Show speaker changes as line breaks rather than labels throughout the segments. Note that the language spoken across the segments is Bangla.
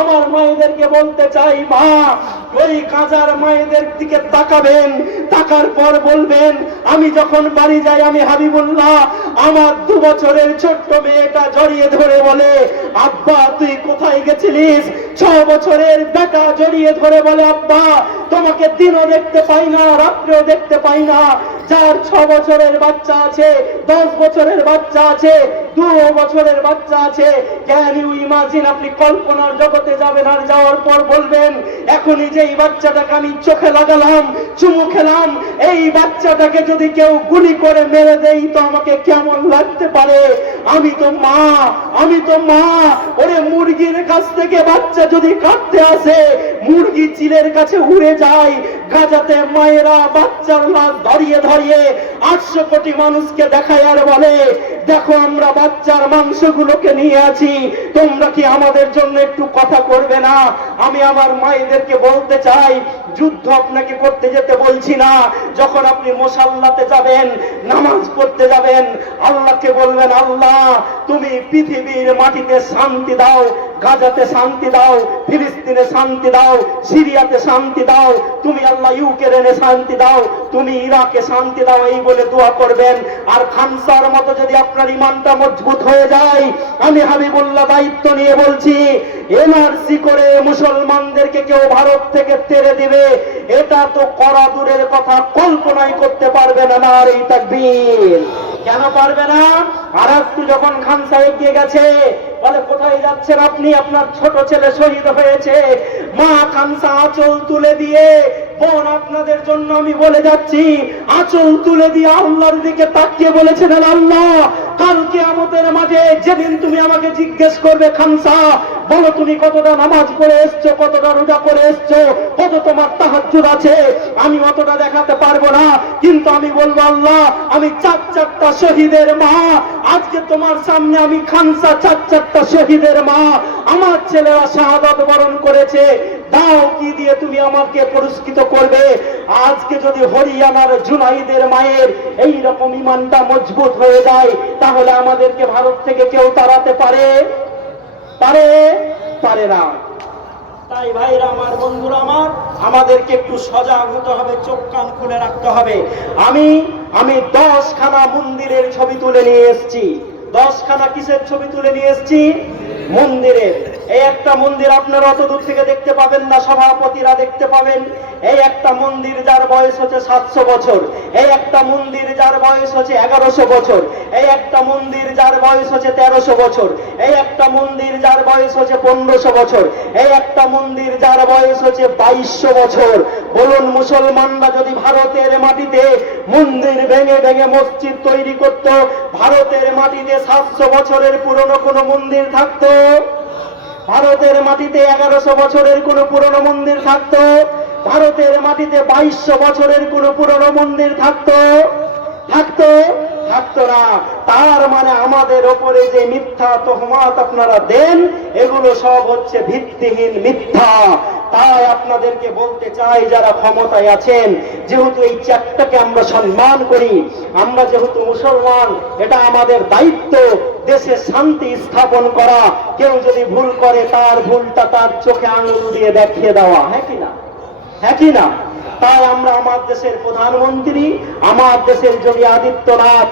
আমার মায়েদেরকে বলতে চাই মা, ওই কাজার মায়েদের দিকে তাকাবেন, তাকার পর বলবেন, আমি যখন বাড়ি যাই, আমি হাবিবুল্লাহ, আমার দু বছরের ছোট্ট মেয়েটা জড়িয়ে ধরে বলে, আব্বা, তুই কোথায় গেছিলিস? ছ বছরের বেটা জড়িয়ে ধরে বলে, আব্বা, তোমাকে দিনও দেখতে পাই না, রাত্রেও দেখতে পাই না। যার ছ বছরের বাচ্চা আছে, দশ বছরের বাচ্চা আছে, দু বছরের বাচ্চা আছে। ক্যান ইউ ইমাজিন আপনি কল্পনার জগতে যাবেন আর যাওয়ার পর বলবেন, এখনই যে এই বাচ্চাটাকে আমি চোখে লাগালাম, চুমু খেলাম, এই বাচ্চাটাকে যদি কেউ গুলি করে মেরে দেই, তো আমাকে কেমন লাগতে পারে? আমি তো মা, আমি তো মা। ওরে মুরগির কাছ থেকে বাচ্চা যদি কাটতে আসে, মুরগি চিলের কাছে উড়ে যায়। গাজাতে মায়েরা বাচ্চার লাশ ধরিয়ে ধরিয়ে আটশো কোটি মানুষকে দেখায় আর বলে, দেখো আমরা বাচ্চার মাংসগুলোকে নিয়ে আছি। তোমরা কি আমাদের জন্য একটু কথা করবে না? আমি আমার মায়েদেরকে বলতে চাই যুদ্ধ আপনাকে করতে যেতে বলছি না। যখন আপনি মোসাল্লাতে যাবেন, নামাজ পড়তে যাবেন, আল্লাহকে বলবেন, আল্লাহ, তুমি পৃথিবীর মাটিতে শান্তি দাও গাজাতে শান্তি দাও, ফিলিস্তিনে শান্তি দাও, সিরিয়াতে শান্তি দাও, তুমি আল্লাহ ইউক্রেনে শান্তি দাও, তুমি ইরাকে শান্তি দাও, এই বলে দোয়া করবেন। আর খামসার মতো যদি আপনার ইমানটা মজবুত হয়ে যায়, আমি হাবিবুল্লাহ দায়িত্ব নিয়ে বলছি, এনআরসি করে মুসলমানদেরকে কেউ ভারত থেকে তেড়ে দিবে, এটা তো করা দূরের কথা, কল্পনাই করতে পারবে না আর এই তাকবীর। কেন পারবে না? আর একটু যখন খান গিয়ে গেছে বলে কোথায় যাচ্ছেন আপনি? আপনার ছোট ছেলে শহীদ হয়েছে। মা কানসা আঁচল তুলে দিয়ে বোন আপনাদের জন্য আমি বলে যাচ্ছি, আঁচল তুলে দিয়ে আল্লাহর দিকে তাকিয়ে বলেছেন আল্লাহ কালকে আমাদের মাঝে যেদিন তুমি আমাকে জিজ্ঞেস করবে খানসা বলো তুমি কতটা নামাজ পড়ে এসছো, কতটা রোজা করে এসছো, কত তোমার তাহাজ্জুদ আছে, আমি অতটা দেখাতে পারব না, কিন্তু আমি বলব, আল্লাহ, আমি চার চারটা শহীদের মা, আজকে তোমার সামনে আমি খানসা চার চারটা শহীদের মা, আমার ছেলেরা শাহাদাত বরণ করেছে দাও কি দিয়ে তুমি আমাকে পুরস্কৃত করবে? আজকে যদি হরিয়ানার জুনাইদের মায়ের এই রকম ইমানটা মজবুত হয়ে যায়, তাহলে আমাদেরকে ভারত থেকে কেউ তাড়াতে পারে? পারে? পারে না। তাই ভাইরা আমার, বন্ধুরা আমার, আমাদেরকে একটু সজাগ হতে হবে, চোখ কান খুলে রাখতে হবে। আমি আমি দশখানা মন্দিরের ছবি তুলে নিয়ে এসেছি। দশখানা কিসের ছবি তুলে নিয়ে এসেছি? মন্দিরের। এই একটা মন্দির আপনারা অত দূর থেকে দেখতে পাবেন না, সভাপতিরা দেখতে পাবেন। এই একটা মন্দির যার বয়স হচ্ছে সাতশো বছর। এই একটা মন্দির যার বয়স হচ্ছে এগারোশো বছর। এই একটা মন্দির যার বয়স হচ্ছে তেরোশো বছর। এই একটা মন্দির যার বয়স হচ্ছে পনেরোশো বছর। এই একটা মন্দির যার বয়স হচ্ছে বাইশশো বছর। বলুন, মুসলমানরা যদি ভারতের মাটিতে মন্দির ভেঙে ভেঙে মসজিদ তৈরি করত, ভারতের মাটিতে সাতশো বছরের পুরনো কোনো মন্দির থাকতো? ভারতের মাটিতে এগারোশো বছরের কোন পুরনো মন্দির থাকতো? ভারতের মাটিতে বাইশশো বছরের কোন পুরনো মন্দির থাকতো? থাকতো? থাকতো না। তার মানে আমাদের ওপরে যে মিথ্যা তহমাত আপনারা দেন, এগুলো সব হচ্ছে ভিত্তিহীন মিথ্যা। তাই আপনাদেরকে বলতে চাই, যারা ক্ষমতায় আছেন, যেহেতু এই চারটাকে আমরা সম্মান করি, আমরা যেহেতু মুসলমান, এটা আমাদের দায়িত্ব। দেশে শান্তি স্থাপন করা। কেউ যদি ভুল করে, তার ভুলটা তার চোখে আঙুল দিয়ে দেখিয়ে দেওয়া। হ্যাঁ কি না? হ্যাঁ কি না? তাই আমরা আমার দেশের প্রধানমন্ত্রী, আমার দেশের যোগী আদিত্যনাথ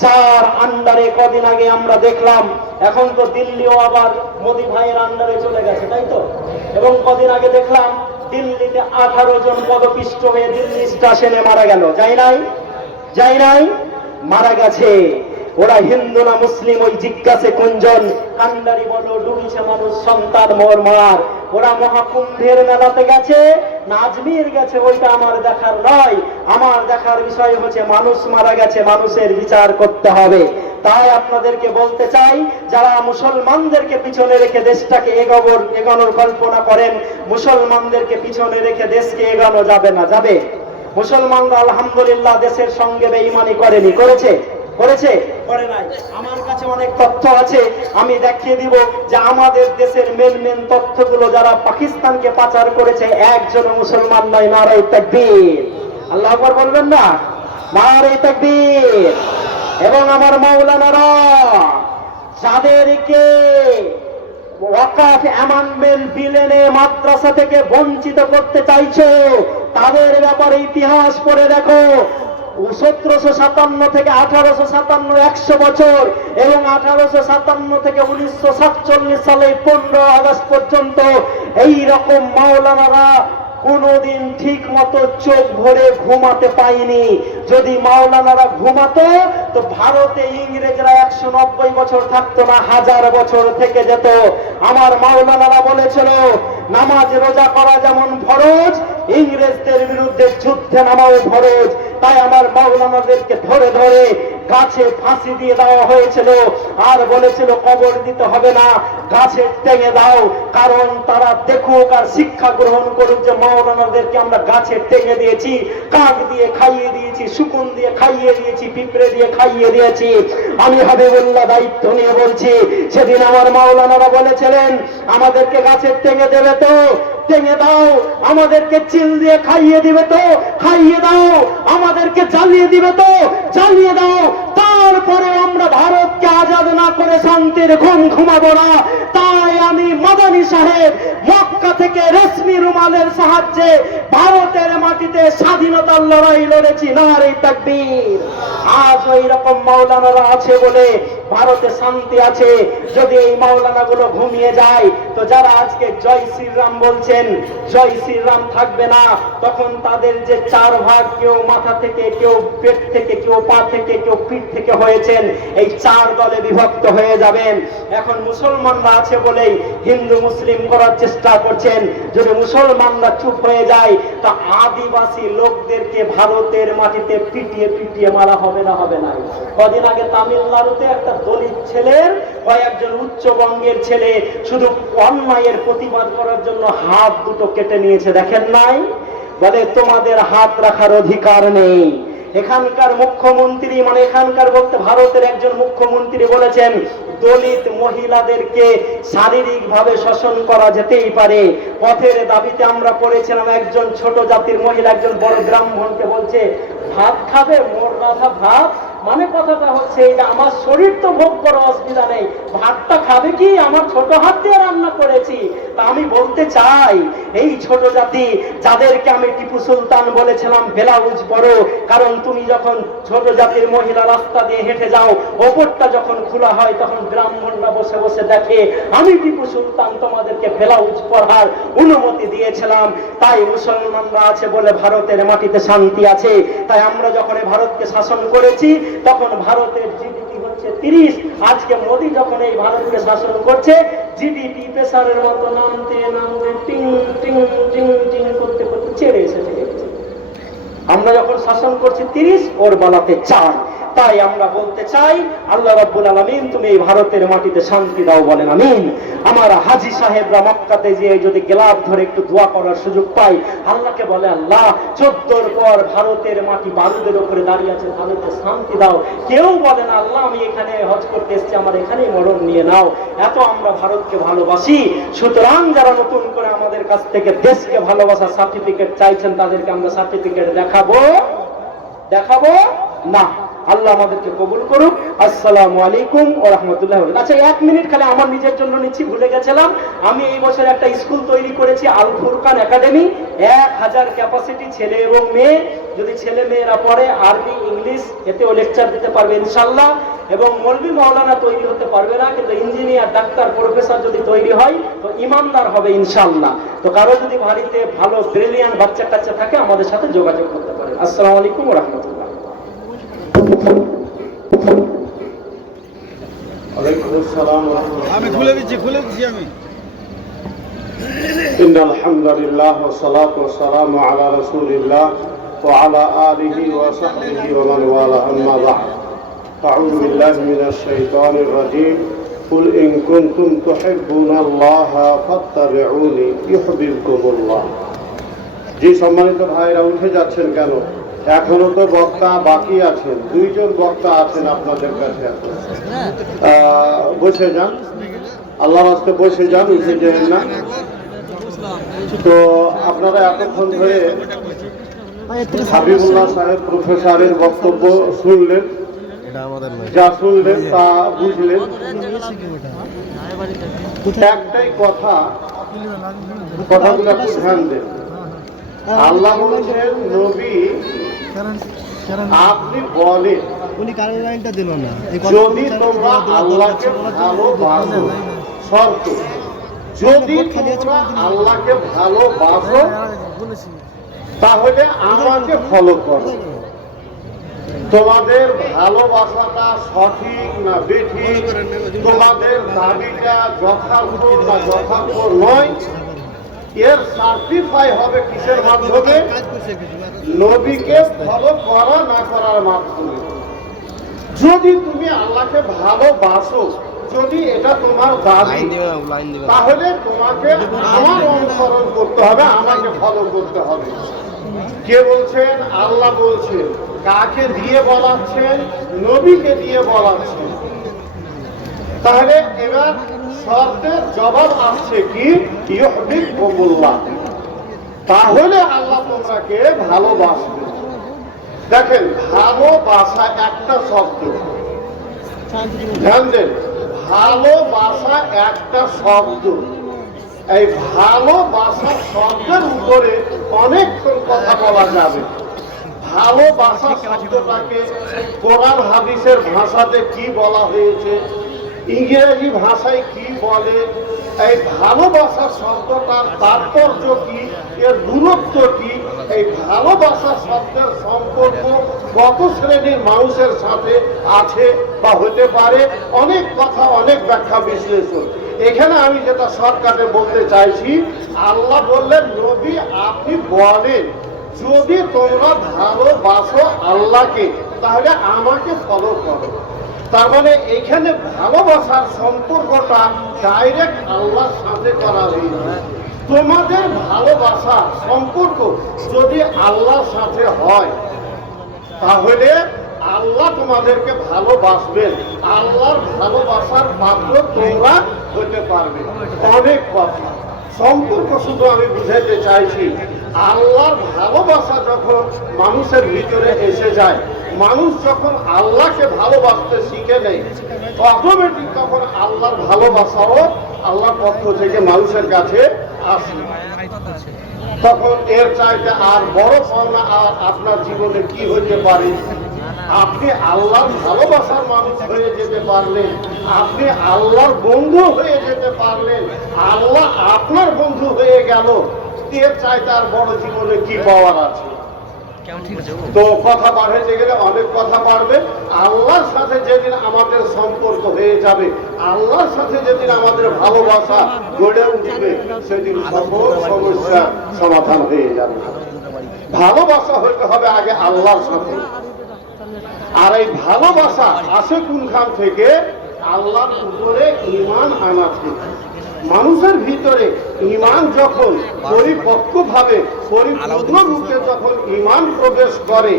যার আন্ডারে কদিন আগে আমরা দেখলাম, এখন তো দিল্লিও আবার মোদী ভাইয়ের আন্ডারে চলে গেছে, তাই তো? এবং কদিন আগে দেখলাম, দিল্লিতে আঠারো জন পদপিষ্ট হয়ে দিল্লি স্টেশনে মারা গেল। যাই নাই? যাই নাই? মারা গেছে। ওরা হিন্দু না মুসলিম, ওই জিজ্ঞাসে কুঞ্জন। কান্ডারি বলো, ডুবিছে মানুষ, সন্তান, মোর মার। ওরা মহাকুম্ভের মেলাতে গেছে না আজমির গেছে, ওইটা আমার দেখার নয়। আমার দেখার বিষয় হচ্ছে, মানুষ মারা গেছে, মানুষের বিচার করতে হবে। তাই আপনাদেরকে বলতে চাই, যারা মুসলমানদেরকে পিছনে রেখে দেশটাকে এগোবর এগোনোর কল্পনা করেন, মুসলমানদেরকে পিছনে রেখে দেশকে এগোনো যাবে না, যাবে। মুসলমানরা আলহামদুলিল্লাহ দেশের সঙ্গে বেঈমানি করেনি, করেছে। করেছে? করে নাই। আমার কাছে অনেক তথ্য আছে। আমি দেখিয়ে দিব যে আমাদের দেশের মেন মেন তথ্যগুলো যারা পাকিস্তানকে পাচার করেছে, একজন মুসলমান নয় নারাই তাকবীর। আল্লাহ বলবেন না? নারাই তাকবীর। এবং আমার মাওলানারা, যাদেরকে ওয়াকাফ অ্যামান্ডমেন্ট বিল এনে মাদ্রাসা থেকে বঞ্চিত করতে চাইছো, তাদের ব্যাপারে ইতিহাস পড়ে দেখো। সতেরোশো সাতান্ন থেকে আঠারোশো সাতান্ন, একশো বছর এবং আঠারোশো সাতান্ন থেকে উনিশশো সাতচল্লিশ সালে পনেরো আগস্ট পর্যন্ত এই রকম মাওলানারা কোনোদিন ঠিক মতো চোখ ভরে ঘুমাতে পাইনি যদি মাওলানারা ঘুমাতো, তো ভারতে ইংরেজরা একশো নব্বই বছর থাকতো না, হাজার বছর থেকে যেত। আমার মাওলানারা বলেছিল, নামাজ রোজা করা যেমন ফরজ, ইংরেজদের বিরুদ্ধে যুদ্ধে নামাও ফরজ। তাই আমার মাওলানাদেরকে ধরে ধরে গাছে ফাঁসি দিয়ে দেওয়া হয়েছিল। আর বলেছিল, কবর দিতে হবে না, গাছে টেঙে দাও। কারণ তারা দেখুক আর শিক্ষা গ্রহণ করুক যে মাওলানাদেরকে আমরা গাছে টেঙে দিয়েছি, কাক দিয়ে খাইয়ে দিয়েছি, শুকুন দিয়ে খাইয়ে দিয়েছি, পিঁপড়ে দিয়ে খাইয়ে দিয়েছি। আমি হাবিবুল্লাহ দায়িত্ব নিয়ে বলছি, সেদিন আমার মাওলানারা বলেছিলেন, আমাদেরকে গাছের টেঙে দেবে তো টেঙে দাও। আমাদেরকে চিল দিয়ে খাইয়ে দিবে তো, খাইয়ে দাও। আমাদেরকে জ্বালিয়ে দিবে তো, জ্বালিয়ে দাও। তারপরে আমরা ভারতকে আজাদ না করে শান্তির ঘুম ঘুমাবো না। তাই আমি মাদানী সাহেব, মক্কা থেকে রেশমি রুমালের সাহায্যে ভারতের মাটিতে স্বাধীনতার লড়াই লড়েছি। নারে তাকবীর। আজ ওই রকম মাওলানারা আছে বলে ভারতে শান্তি আছে। যদি এই মাওলানা গুলো ঘুমিয়ে যায়, তো যারা আজকে জয় শ্রীরাম বলছেন, জয় শ্রীরাম থাকবে না, তখন তাদের যে চার ভাগ কেউ মাথা থেকে, কেউ পেট থেকে, কেউ পা থেকে, কেউ পিঠ থেকে হয়েছেন, এই চার দলে বিভক্ত হয়ে যাবেন। এখন মুসলমানরা আছে বলেই হিন্দু, মুসলিম করার চেষ্টা করছেন। যদি মুসলমানরা চুপ হয়ে যায়, তা আদিবাসী লোকদেরকে ভারতের মাটিতে পিটিয়ে পিটিয়ে মারা হবে না হবে না। কদিন আগে তামিলনাড়ুতে একটা দলিত ছেলের কয়েকজন উচ্চবঙ্গের ছেলে শুধু অন্যায়ের প্রতিবাদ করার জন্য হাত দুটো কেটে নিয়েছে, দেখেন নাই? বলে, তোমাদের হাত রাখার অধিকার নেই। এখানকার মুখ্যমন্ত্রী মানে এখানকার বলতে ভারতের একজন মুখ্যমন্ত্রী বলেছেন, দলিত মহিলাদেরকে শারীরিক ভাবে শোষণ করা যেতেই পারে। পথের দাবিতে আমরা পড়েছিলাম, একজন ছোট জাতির মহিলা একজন বড় ব্রাহ্মণকে বলছে, ভাত খাবে? মোর রাধা ভাত? মানে কথাটা হচ্ছে এটা, আমার শরীর তো ভোগ করা অসুবিধা নেই। ভাতটা খাবে কি? আমার ছোট হাত দিয়ে রান্না করেছি। তা আমি বলতে চাই, এই ছোট জাতি, যাদেরকে আমি টিপু সুলতান বলেছিলাম, ব্লাউজ বড় কারণ তুমি যখন ছোট জাতির মহিলা রাস্তা দিয়ে হেঁটে যাও, ওপরটা যখন খোলা হয়, তখন ব্রাহ্মণরা বসে বসে দেখে, আমি টিপু সুলতান তোমাদেরকে ব্লাউজ পরার অনুমতি দিয়েছিলাম। তাই মুসলমানরা আছে বলে ভারতের মাটিতে শান্তি আছে। তাই আমরা যখন ভারতকে শাসন করেছি তখন ভারতের জিডিপি হচ্ছে তিরিশ। আজকে মোদী যখন এই ভারতকে শাসন করছে জিডিপি প্রেসারের মতো নামতে নামতে টিং টিং টিং টিং করতে করতে চেড়ে এসেছে। আমরা যখন শাসন করছি তিরিশ, ওর বলাতে চার তাই আমরা বলতে চাই, আল্লাহ রাব্বুল আলামিন, তুমি এই ভারতের মাটিতে শান্তি দাও বলেন, আমিন। আমার হাজি সাহেবরা মক্কাতে যেয়ে যদি গেলাপ ধরে একটু দোয়া করার সুযোগ পাই আল্লাহকে বলে, আল্লাহ, চোদ্দোর পর ভারতের মাটি বারুদের উপরে দাঁড়িয়ে আছে ভারতে শান্তি দাও। কেউ বলে না, আল্লাহ, আমি এখানে হজ করতে এসেছি, আমার এখানেই মরণ নিয়ে নাও। এত আমরা ভারতকে ভালোবাসি। সুতরাং যারা নতুন করে আমাদের কাছ থেকে দেশকে ভালোবাসার সার্টিফিকেট চাইছেন, তাদেরকে আমরা সার্টিফিকেট দেখাবো? দেখাবো? না। আল্লাহ আমাদেরকে কবুল করুক। আসসালামু আলাইকুম ও রহমতুল্লাহ আচ্ছা এক মিনিট খালি আমার নিজের জন্য নিচ্ছি, ভুলে গেছিলাম। আমি এই বছর একটা স্কুল তৈরি করেছি, আল ফুরকান একাডেমি। এক হাজার ক্যাপাসিটি ছেলে এবং মেয়ে। যদি ছেলে মেয়েরা পড়ে, আরবি, ইংলিশ, এতেও লেকচার দিতে পারবে ইনশাল্লাহ এবং মলবি মাওলানা তৈরি হতে পারবে না, কিন্তু ইঞ্জিনিয়ার, ডাক্তার, প্রফেসর যদি তৈরি হয়, তো ইমানদার হবে ইনশাল্লাহ তো কারও যদি বাড়িতে ভালো ব্রিলিয়ান বাচ্চা কাচ্চা থাকে, আমাদের সাথে যোগাযোগ করতে পারে আসসালামু আলাইকুম রহমতুল্লাহ
ওয়ালাইকুম আসসালাম ওয়া রাহমাতুল্লাহ।
আমি খুলে দিচ্ছি খুলে দিচ্ছি আমি
إن الحمد لله والصلاة والسلام على رسول الله وعلى آله وصحبه ومن والاه أما بعد أعوذ بالله من الشيطان الرجيم قل إن كنتم تحبون الله فاتبعوني يحببكم الله জি সম্মানিত ভাইরা উঠে যাচ্ছেন কেন এখনও তো বক্তা বাকি আছেন। দুইজন বক্তা আছেন আপনাদের কাছে বসে যান। আল্লাহ রাস্তে বসে যান, উঠে যেন না। তো আপনারা এতক্ষণ ধরে হাবিবুল্লাহ সাহেব প্রফেসরের বক্তব্য শুনলেন। যা শুনলেন তা বুঝলেন। একটাই কথা, কথাগুলো ধ্যান দেন। আল্লাহ বলেছেন নবী আপনি বলেন।
উনি লাইনটা দিল না।
যদি তোমরা আল্লাহকে ভালোবাসো শর্ত। যদি তোমরা আল্লাহকে ভালোবাসো তাহলে আমাকে ফলো করো। তোমাদের ভালোবাসাটা সঠিক না বেঠিক? তোমাদের দাবিটা যথার্থ না যথার্থ নয়? এর সার্টিফাই হবে কিসের মাধ্যমে? নবীকে ফলো করা না করার মাধ্যমে। যদি তুমি আল্লাহকে ভালোবাসো যদি এটা তোমার দাবি তাহলে তোমাকে আমার অনুসরণ করতে হবে আমাকে ফলো করতে হবে। কে বলছেন? আল্লাহ বলছেন। কাকে দিয়ে বলাচ্ছেন নবীকে দিয়ে বলাচ্ছেন তাহলে এবার শর্তের জবাব আসছে কি? তাহলে আল্লাহ তোমরাকে ভালোবাসবে। দেখেন, ভালোবাসা একটা শব্দ। ধ্যান দেন ভালোবাসা একটা শব্দ। এই ভালোবাসা শব্দের উপরে অনেকক্ষণ কথা বলা যাবে। ভালোবাসা শব্দটাকে কোরআন হাদিসের ভাষাতে কি বলা হয়েছে? ইংরেজি ভাষায় কি বলে, এই ভালোবাসা শব্দটার তাৎপর্য কি, এর দূরত্ব কি, এই ভালোবাসা শব্দের সম্পর্ক কত শ্রেণির মানুষের সাথে আছে বা হতে পারে? অনেক কথা, অনেক ব্যাখ্যা বিশ্লেষণ। এখানে আমি যেটা শর্টকাটে বলতে চাইছি, আল্লাহ বললেন, নবী, আপনি বলেন, যদি তোমরা ভালোবাসো আল্লাহকে, তাহলে আমাকে ফলো করো। তার মানে এখানে ভালোবাসার সম্পর্কটা ডাইরেক্ট আল্লাহর সাথে করা হয়েছে তোমাদের ভালোবাসা সম্পর্ক যদি আল্লাহর সাথে হয়, তাহলে আল্লাহ তোমাদেরকে ভালোবাসবেন। আল্লাহর ভালোবাসার পাত্র তোমরা হতে পারবে। অনেক কথা। সম্পর্ক শুধু আমি বুঝাইতে চাইছি, আল্লাহর ভালোবাসা যখন মানুষের ভিতরে এসে যায়, মানুষ যখন আল্লাহকে ভালোবাসতে শিখে নেয় অটোমেটিক তখন আল্লাহর ভালোবাসাও আল্লাহর পক্ষ থেকে মানুষের কাছে আসে। তখন এর চাইতে আর বড় পাওনা আর আপনার জীবনে কি হইতে পারে? আপনি আল্লাহর ভালোবাসার মানুষ হয়ে যেতে পারলেন। আপনি আল্লাহর বন্ধু হয়ে যেতে পারলেন। আল্লাহ আপনার বন্ধু হয়ে গেল। এর চাইতে আর বড় জীবনে কি পাওয়ার আছে? তো কথা বাড়াইতে গেলে অনেক কথা বাড়বে। আল্লাহর সাথে যেদিন আমাদের সম্পর্ক হয়ে যাবে আল্লাহর সাথে যেদিন আমাদের ভালোবাসা গড়ে উঠবে সেদিন সকল সমস্যার সমাধান হয়ে যাবে। ভালোবাসা হইতে হবে আগে আল্লাহর সাথে। আর এই ভালোবাসা আসে কোনখান থেকে? আল্লাহর উপরে ইমান আনা মানুষের ভিতরে ইমান যখন পরিপক্কভাবে, পরিপূর্ণ রূপে যখন ইমান প্রবেশ করে,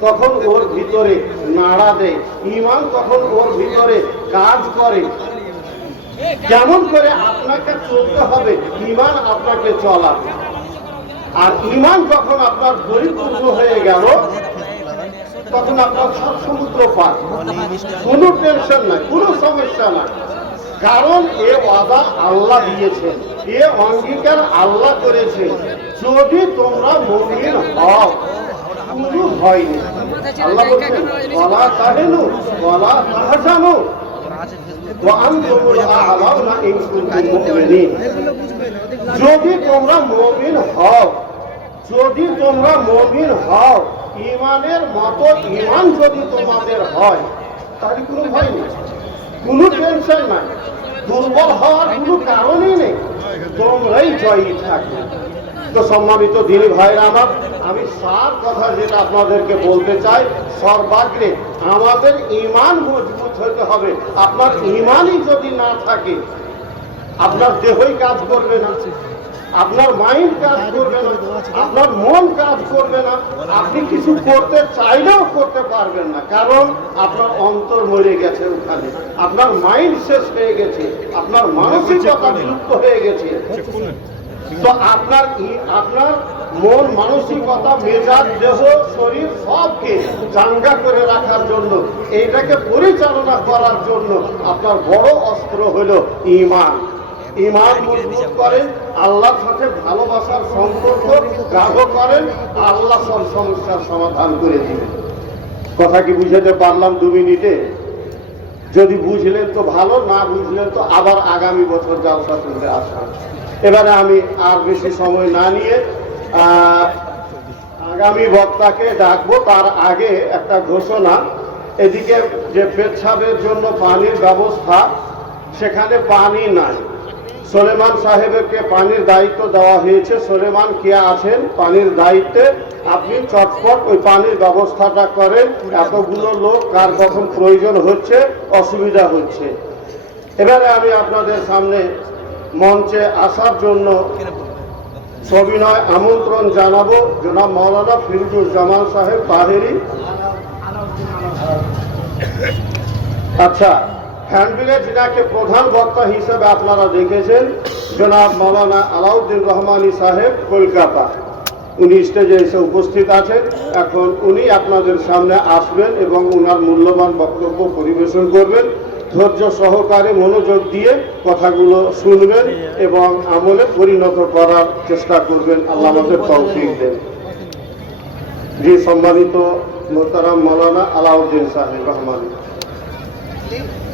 তখন ওর ভিতরে নাড়া দেয়। ইমান তখন ওর ভিতরে কাজ করে। যেমন করে আপনাকে চলতে হবে ইমান আপনাকে চলা। আর ইমান যখন আপনার পরিপূর্ণ হয়ে গেল তখন আপনার সব সমুদ্র টেনশন নাই সমস্যা নাই। কারণ এ ওয়াদা আল্লাহ দিয়েছেন, এ অঙ্গীকার আল্লাহ করেছে যদি তোমরা মমিন হও, কোনো হয়নি আল্লাহ বলা তাহেনু বলা তাহাসানু যদি তোমরা মমিন হও, যদি তোমরা মমিন হও ইমানের মতো ইমান যদি তোমাদের হয়, তাহলে কোনো ভয় নেই। কোনো টেনশন নাই। দুর্বল হওয়ার কোনো কারণই নেই। তোমরাই জয়ী থাকবে। তো সম্মানিত দিনী ভাইরা আমার, আমি সার কথা যেটা আপনাদেরকে বলতে চাই, সর্বাগ্রে আমাদের ইমান মজবুত হতে হবে। আপনার ইমানই যদি না থাকে, আপনার দেহই কাজ করবে না। আপনার মাইন্ড কাজ করবে না। আপনার মন কাজ করবে না। আপনি কিছু করতে চাইলেও করতে পারবেন না। কারণ আপনার অন্তর মরে গেছে ওখানে। আপনার মাইন্ড শেষ হয়ে গেছে। আপনার মানসিকতা বিলুপ্ত হয়ে গেছে। তো আপনার আপনার মন মানসিকতা মেজাজ দেহ শরীর সবকে চাঙ্গা করে রাখার জন্য এইটাকে পরিচালনা করার জন্য আপনার বড় অস্ত্র হলো ইমান। ইমান মজবুত করেন আল্লাহর সাথে ভালোবাসার সম্পর্ক গাঢ় করেন আল্লাহ সব সমস্যার সমাধান করে দিবেন। কথা কি বুঝাতে পারলাম দু মিনিটে? যদি বুঝলেন তো ভালো না বুঝলেন তো আবার আগামী বছর জালসা শুনতে আসবেন এবারে আমি আর বেশি সময় না নিয়ে আগামী বক্তাকে ডাকবো তার আগে একটা ঘোষণা। এদিকে যে পেচ্ছাবের জন্য পানির ব্যবস্থা সেখানে পানি নাই। সোলেমান সাহেবকে পানির দায়িত্ব দেওয়া হয়েছে। সোলেমান, কে আছেন? পানির দায়িত্বে। আপনি চটপট ওই পানির ব্যবস্থাটা করেন। এতগুলো লোক, কার কখন প্রয়োজন হচ্ছে, অসুবিধা হচ্ছে। এবারে আমি আপনাদের সামনে মঞ্চে আসার জন্য সবিনয় আমন্ত্রণ জানাব। জনাব মৌলানা ফিরুজুর জামান সাহেব তাহেরি আচ্ছা যিনাকে প্রধান বক্তা হিসেবে আপনারা দেখেছেন, জনাব মৌলানা আলাউদ্দিন রহমানী সাহেব, কলকাতা। উনি স্টেজে এসে উপস্থিত আছেন। এখন উনি আপনাদের সামনে আসবেন এবং উনার মূল্যবান বক্তব্য পরিবেশন করবেন। ধৈর্য সহকারে মনোযোগ দিয়ে কথাগুলো শুনবেন এবং আমলে পরিণত করার চেষ্টা করবেন। আল্লাহ তৌফিক দেন। জি, সম্মানিত মোহতারাম মৌলানা আলাউদ্দিন সাহেব রহমানী।